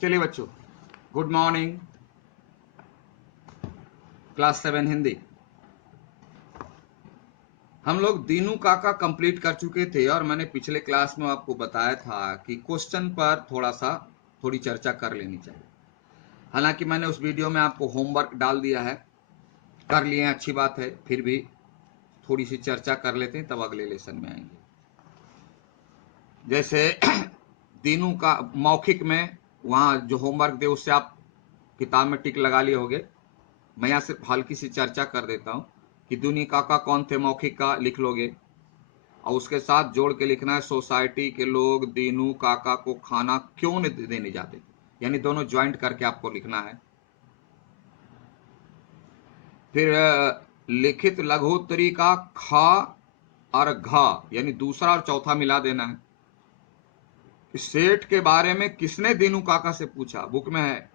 चलिए बच्चों, good morning. Class 7 Hindi. हम लोग दीनू काका कंप्लीट कर चुके थे और मैंने पिछले क्लास में आपको बताया था कि क्वेश्चन पर थोड़ी चर्चा कर लेनी चाहिए। हालांकि मैंने उस वीडियो में आपको होमवर्क डाल दिया है, कर लिए हैं, अच्छी बात है, फिर भी थोड़ी सी चर्चा कर लेते हैं, तब अगले लेसन में आएंगे। जैसे दीनू का मौखिक में वहां जो होमवर्क दे उससे आप किताब में टिक लगा लिए होगे। मैं यहाँ से हल्की सी चर्चा कर देता हूँ कि दीनू काका कौन थे, मौखिक का लिख लोगे और उसके साथ जोड़ के लिखना है सोसाइटी के लोग दीनू काका को खाना क्यों नहीं देने जाते थे, यानी दोनों ज्वाइंट करके आपको लिखना है। फिर लिखित लघुत्तरी का ख और घ यानी दूसरा और चौथा मिला देना है। सेठ के बारे में किसने दीनू काका से पूछा, बुक में है।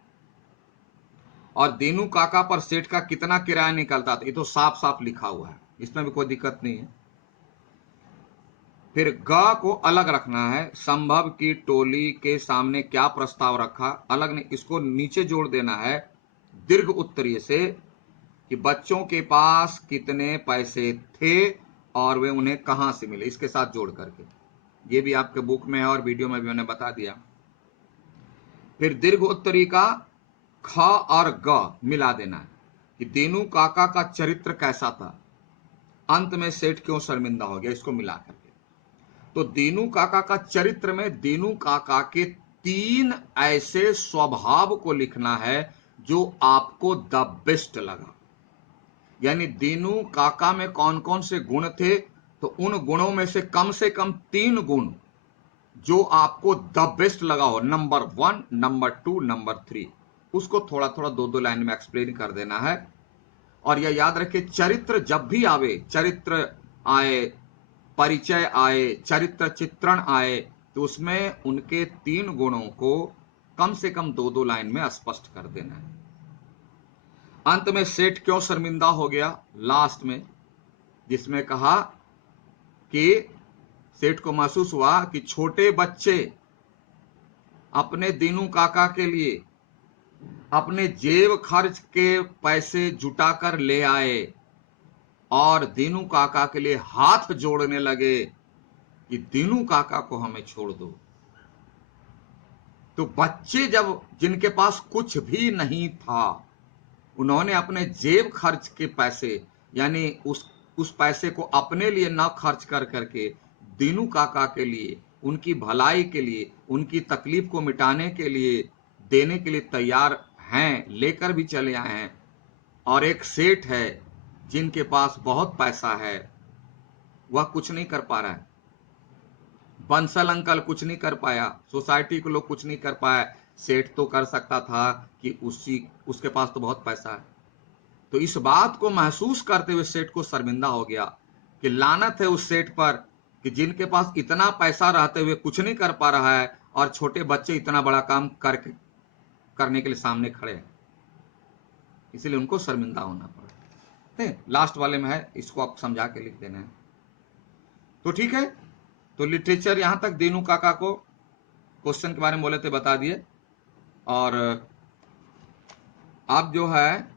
और दीनू काका पर सेठ का कितना किराया निकलता था, ये तो साफ साफ लिखा हुआ है, इसमें भी कोई दिक्कत नहीं है। फिर ग को अलग रखना है, संभव की टोली के सामने क्या प्रस्ताव रखा, अलग नहीं, इसको नीचे जोड़ देना है दीर्घ उत्तरीय से कि बच्चों के पास कितने पैसे थे और वे उन्हें कहां से मिले, इसके साथ जोड़ करके। ये भी आपके बुक में है और वीडियो में भी मैंने बता दिया। फिर दीर्घ उत्तरी का ख और ग मिला देना है कि दीनू काका का चरित्र कैसा था, अंत में सेठ क्यों शर्मिंदा हो गया, इसको मिला करके। तो दीनू काका का चरित्र में दीनू काका के 3 ऐसे स्वभाव को लिखना है जो आपको द बेस्ट लगा। यानी दीनू काका में कौन कौन से गुण थे, तो उन गुणों में से कम 3 गुण जो आपको द बेस्ट लगा हो, नंबर 1, नंबर 2, नंबर 3, उसको थोड़ा थोड़ा 2-2 लाइन में एक्सप्लेन कर देना है। और यह याद रखिए, चरित्र जब भी आवे, चरित्र आए, परिचय आए, चरित्र चित्रण आए, तो उसमें उनके 3 गुणों को कम से कम 2-2 लाइन में स्पष्ट कर देना है। अंत में सेठ क्यों शर्मिंदा हो गया, लास्ट में, जिसमें कहा कि सेठ को महसूस हुआ कि छोटे बच्चे अपने दीनू काका के लिए अपने जेब खर्च के पैसे जुटाकर ले आए और दीनू काका के लिए हाथ जोड़ने लगे कि दीनू काका को हमें छोड़ दो। तो बच्चे जब, जिनके पास कुछ भी नहीं था, उन्होंने अपने जेब खर्च के पैसे, यानी उस पैसे को अपने लिए ना खर्च कर करके दीनू काका के लिए, उनकी भलाई के लिए, उनकी तकलीफ को मिटाने के लिए, देने के लिए तैयार हैं, लेकर भी चले आए हैं। और एक सेठ है जिनके पास बहुत पैसा है, वह कुछ नहीं कर पा रहा है। बंसल अंकल कुछ नहीं कर पाया, सोसाइटी के लोग कुछ नहीं कर पाया, सेठ तो कर सकता था कि उसके पास तो बहुत पैसा है। तो इस बात को महसूस करते हुए सेठ को शर्मिंदा हो गया कि लानत है उस सेठ पर कि जिनके पास इतना पैसा रहते हुए कुछ नहीं कर पा रहा है और छोटे बच्चे इतना बड़ा काम करने के लिए सामने खड़े हैं, इसलिए उनको शर्मिंदा होना पड़ा। लास्ट वाले में है, इसको आप समझा के लिख देना है। तो ठीक है, तो लिटरेचर यहां तक दीनू काका को क्वेश्चन के बारे में बोले थे, बता दिए। और आप जो है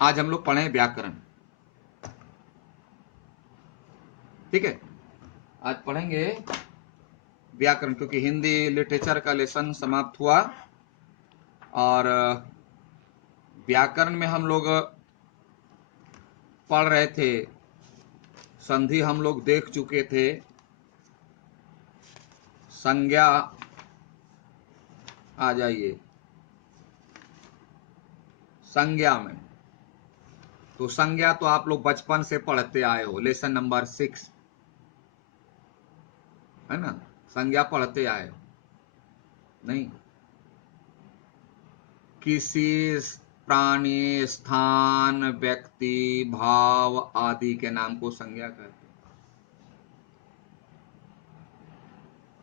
आज हम लोग पढ़े व्याकरण, ठीक है, आज पढ़ेंगे व्याकरण, क्योंकि हिंदी लिटरेचर का लेसन समाप्त हुआ और व्याकरण में हम लोग पढ़ रहे थे, संधि हम लोग देख चुके थे, संज्ञा आ जाइए, संज्ञा में, तो संज्ञा तो आप लोग बचपन से पढ़ते आए हो, लेसन नंबर 6 है ना, संज्ञा पढ़ते आए हो नहीं? किसी प्राणी, स्थान, व्यक्ति, भाव आदि के नाम को संज्ञा कहते हैं।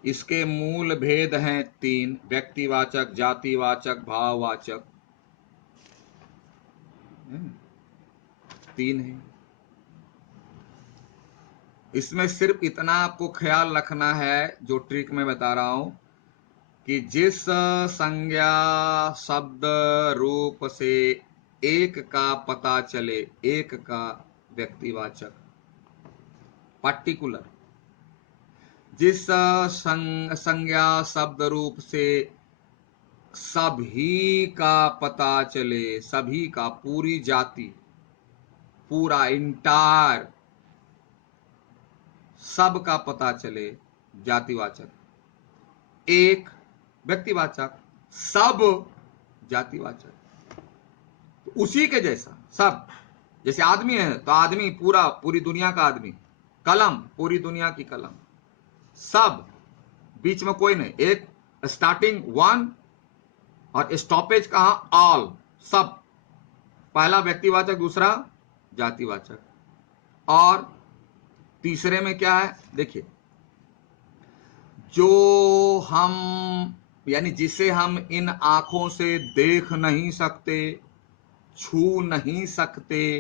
इसके मूल भेद हैं 3, व्यक्तिवाचक, जातिवाचक, भाववाचक, 3 है। इसमें सिर्फ इतना आपको ख्याल रखना है, जो ट्रिक में बता रहा हूं, कि जिस संज्ञा शब्द रूप से एक का पता चले, एक का व्यक्तिवाचक, पर्टिकुलर, जिस संज्ञा शब्द रूप से सभी का पता चले, सभी का, पूरी जाति, पूरा इंटायर, सब का पता चले, जातिवाचक, एक व्यक्तिवाचक, सब जातिवाचक। तो उसी के जैसा सब, जैसे आदमी है तो आदमी पूरा, पूरी दुनिया का आदमी, कलम पूरी दुनिया की कलम, सब बीच में कोई नहीं, एक स्टार्टिंग 1 और स्टॉपेज कहां, ऑल, सब, पहला व्यक्तिवाचक, दूसरा जातिवाचक, और तीसरे में क्या है देखिए, जो हम, यानी जिसे हम इन आंखों से देख नहीं सकते, छू नहीं सकते,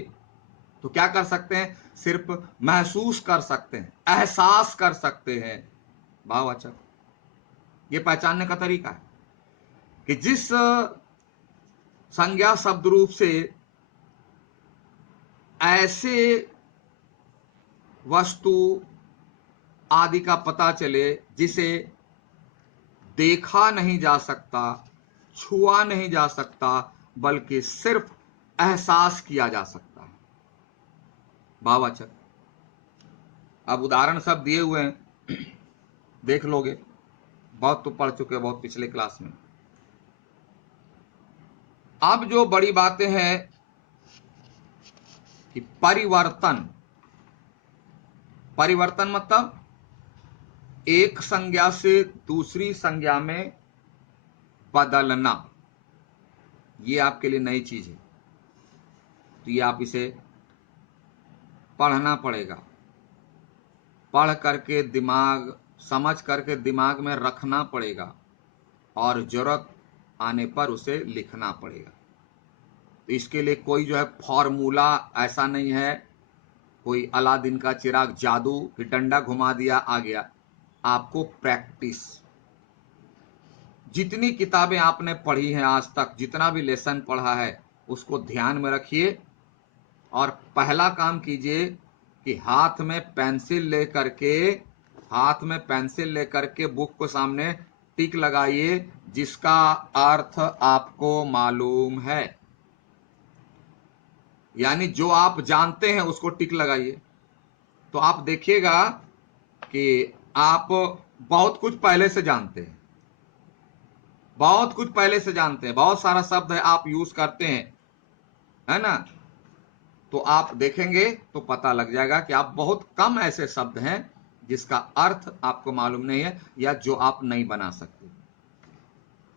तो क्या कर सकते हैं, सिर्फ महसूस कर सकते हैं, एहसास कर सकते हैं, भाववाचक। ये पहचानने का तरीका है कि जिस संज्ञा शब्द रूप से ऐसे वस्तु आदि का पता चले जिसे देखा नहीं जा सकता, छुआ नहीं जा सकता, बल्कि सिर्फ एहसास किया जा सकता है, भाववाचक। अब उदाहरण सब दिए हुए हैं, देख लोगे, बहुत तो पढ़ चुके, बहुत पिछले क्लास में। अब जो बड़ी बातें हैं कि परिवर्तन, परिवर्तन मतलब एक संज्ञा से दूसरी संज्ञा में बदलना, ये आपके लिए नई चीज है, तो ये आप इसे पढ़ना पड़ेगा, पढ़ करके दिमाग, समझ करके दिमाग में रखना पड़ेगा, और जरूरत आने पर उसे लिखना पड़ेगा। तो इसके लिए कोई जो है फॉर्मूला ऐसा नहीं है, कोई अलादीन का चिराग जादू कि डंडा घुमा दिया आ गया। आपको प्रैक्टिस, जितनी किताबें आपने पढ़ी हैं आज तक, जितना भी लेसन पढ़ा है, उसको ध्यान में रखिए, और पहला काम कीजिए कि हाथ में पेंसिल लेकर के, हाथ में पेंसिल लेकर के बुक को सामने टिक लगाइए, जिसका अर्थ आपको मालूम है, यानी जो आप जानते हैं उसको टिक लगाइए। तो आप देखिएगा कि आप बहुत कुछ पहले से जानते हैं, बहुत कुछ पहले से जानते हैं, बहुत सारा शब्द है आप यूज करते हैं, है ना? तो आप देखेंगे तो पता लग जाएगा कि आप बहुत कम ऐसे शब्द हैं जिसका अर्थ आपको मालूम नहीं है, या जो आप नहीं बना सकते।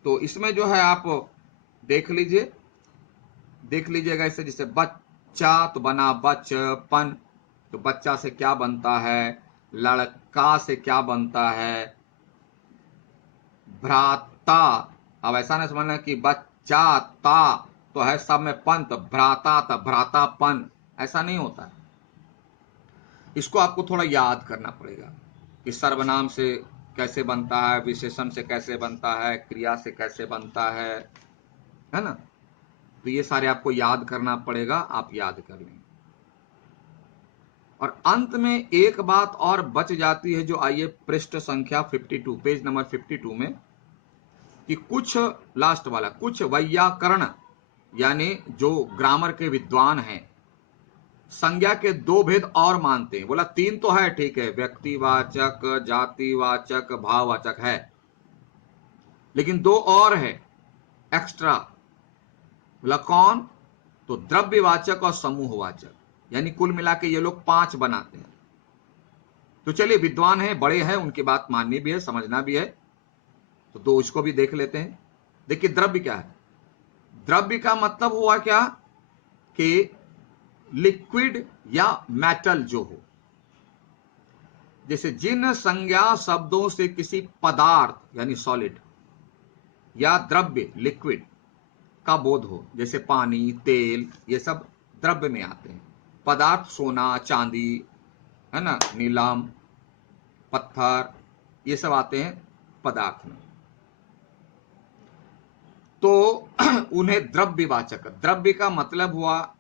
तो इसमें जो है आप देख लीजिए, देख लीजिएगा इसे, जैसे बच्चा तो बना बचपन, तो बच्चा से क्या बनता है, लड़का से क्या बनता है, भ्राता। अब ऐसा नहीं समझना कि बच्चा ता तो है सब में पंत, भ्राता था भ्रातापन, ऐसा नहीं होता है। इसको आपको थोड़ा याद करना पड़ेगा कि सर्वनाम से कैसे बनता है, विशेषण से कैसे बनता है, क्रिया से कैसे बनता है ना? तो ये सारे आपको याद करना पड़ेगा, आप याद कर लेंगे। और अंत में एक बात और बच जाती है, जो आइए पृष्ठ संख्या 52, पेज नंबर 52 में, कि कुछ, लास्ट वाला, कुछ वैयाकरण यानी जो ग्रामर के विद्वान हैं, संज्ञा के 2 भेद और मानते हैं। बोला 3 तो है, ठीक है, व्यक्तिवाचक, जातिवाचक, भाववाचक है, लेकिन 2 और है एक्स्ट्रा। बोला कौन? तो द्रव्यवाचक और समूहवाचक, यानी कुल मिला के ये लोग 5 बनाते हैं। तो चलिए, विद्वान हैं, बड़े हैं, उनकी बात माननी भी है, समझना भी है, तो दो इसको भी देख लेते हैं। देखिए, द्रव्य क्या है? द्रव्य का मतलब हुआ क्या कि लिक्विड या मेटल जो हो। जैसे जिन संज्ञा शब्दों से किसी पदार्थ यानी सॉलिड या द्रव्य लिक्विड का बोध हो, जैसे पानी, तेल, ये सब द्रव्य में आते हैं। पदार्थ सोना, चांदी, है ना, नीलम, पत्थर, ये सब आते हैं पदार्थ में। तो उन्हें द्रव्यवाचक, द्रव्य का मतलब हुआ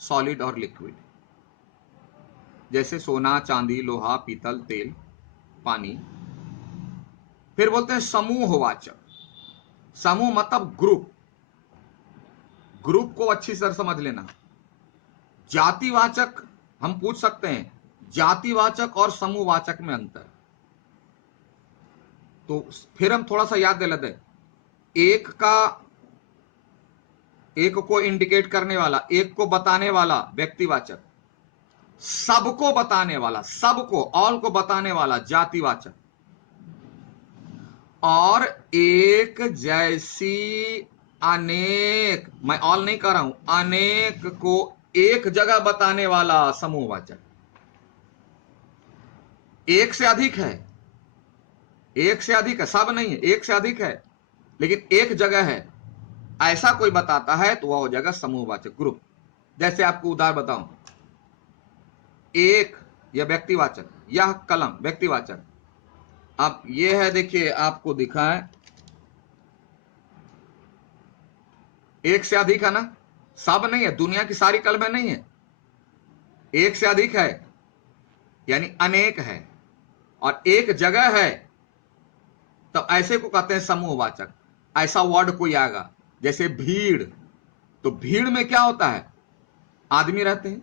सॉलिड और लिक्विड, जैसे सोना, चांदी, लोहा, पीतल, तेल, पानी। फिर बोलते हैं समूहवाचक। समूह मतलब ग्रुप, ग्रुप को अच्छी तरह समझ लेना। जातिवाचक हम पूछ सकते हैं, जातिवाचक और समूहवाचक में अंतर। तो फिर हम थोड़ा सा याद दिला दें, एक को इंडिकेट करने वाला, एक को बताने वाला व्यक्तिवाचक, सबको बताने वाला, सबको, ऑल को बताने वाला जातिवाचक, और एक जैसी अनेक, मैं ऑल नहीं कर रहा हूं, अनेक को एक जगह बताने वाला समूहवाचक। एक से अधिक है, एक से अधिक है, सब नहीं है, एक से अधिक है, लेकिन एक जगह है, ऐसा कोई बताता है तो वह हो जाएगा समूहवाचक, ग्रुप। जैसे आपको उदाहरण बताऊं, एक यह व्यक्तिवाचक, यह कलम व्यक्तिवाचक। अब ये है, देखिए आपको दिखा है, एक से अधिक है ना, सब नहीं है, दुनिया की सारी कलमें नहीं है, एक से अधिक है यानी अनेक है, और एक जगह है, तो ऐसे को कहते हैं समूहवाचक। ऐसा वर्ड कोई आएगा जैसे भीड़, तो भीड़ में क्या होता है, आदमी रहते हैं,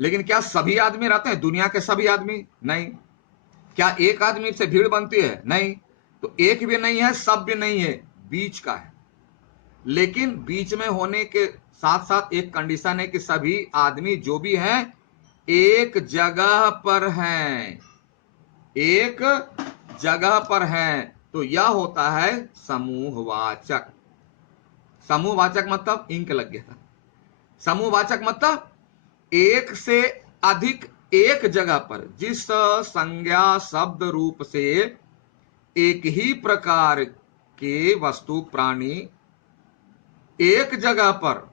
लेकिन क्या सभी आदमी रहते हैं, दुनिया के सभी आदमी नहीं। क्या एक आदमी से भीड़ बनती है, नहीं। तो एक भी नहीं है, सब भी नहीं है, बीच का है। लेकिन बीच में होने के साथ साथ एक कंडीशन है कि सभी आदमी जो भी हैं एक जगह पर हैं, एक जगह पर हैं, तो यह होता है समूहवाचक। समूहवाचक मतलब इंक लग गया था। समूहवाचक मतलब एक से अधिक एक जगह पर जिस संज्ञा शब्द रूप से एक ही प्रकार के वस्तु प्राणी एक जगह पर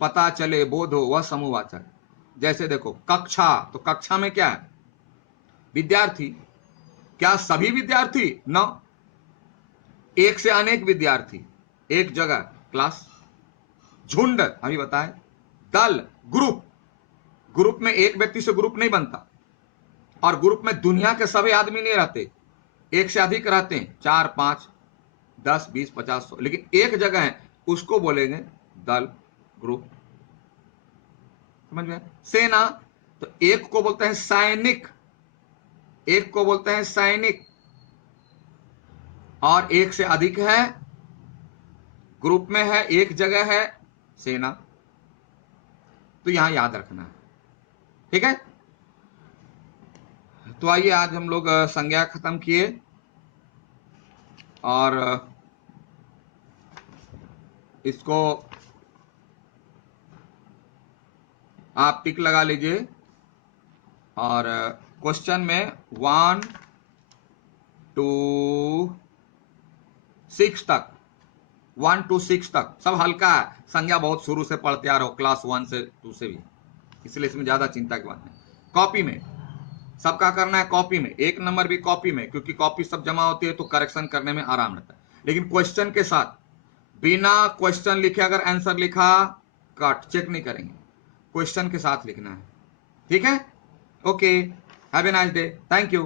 पता चले, बोध हो, वह समूहवाचक। जैसे देखो कक्षा, तो कक्षा में क्या है, विद्यार्थी। क्या सभी विद्यार्थी, न, एक से अनेक विद्यार्थी, एक जगह, क्लास। झुंड अभी बताए, दल, ग्रुप, ग्रुप में एक व्यक्ति से ग्रुप नहीं बनता, और ग्रुप में दुनिया के सभी आदमी नहीं रहते, एक से अधिक रहते हैं, 4, 5, 10, 20, 50, 100, लेकिन एक जगह है, उसको बोलेंगे दल, ग्रुप। समझ में? सेना, तो एक को बोलते हैं सैनिक, एक को बोलते हैं सैनिक, और एक से अधिक है, ग्रुप में है, एक जगह है, सेना। तो यहां याद रखना है, ठीक है। तो आइए आज हम लोग संज्ञा खत्म किए, और इसको आप टिक लगा लीजिए, और क्वेश्चन में 1 to 6 तक, 1 to 6 तक सब हल्का है। संज्ञा बहुत शुरू से पढ़ते आ रहे हो, क्लास 1 से 2 से भी, इसलिए इसमें ज्यादा चिंता की बात नहीं। कॉपी में सबका करना है, कॉपी में, 1 नंबर भी कॉपी में, क्योंकि कॉपी सब जमा होती है तो करेक्शन करने में आराम रहता है। लेकिन क्वेश्चन के साथ, बिना क्वेश्चन लिखे अगर आंसर लिखा, कट, चेक नहीं करेंगे, क्वेश्चन के साथ लिखना है, ठीक है। Okay, have a nice day, thank you.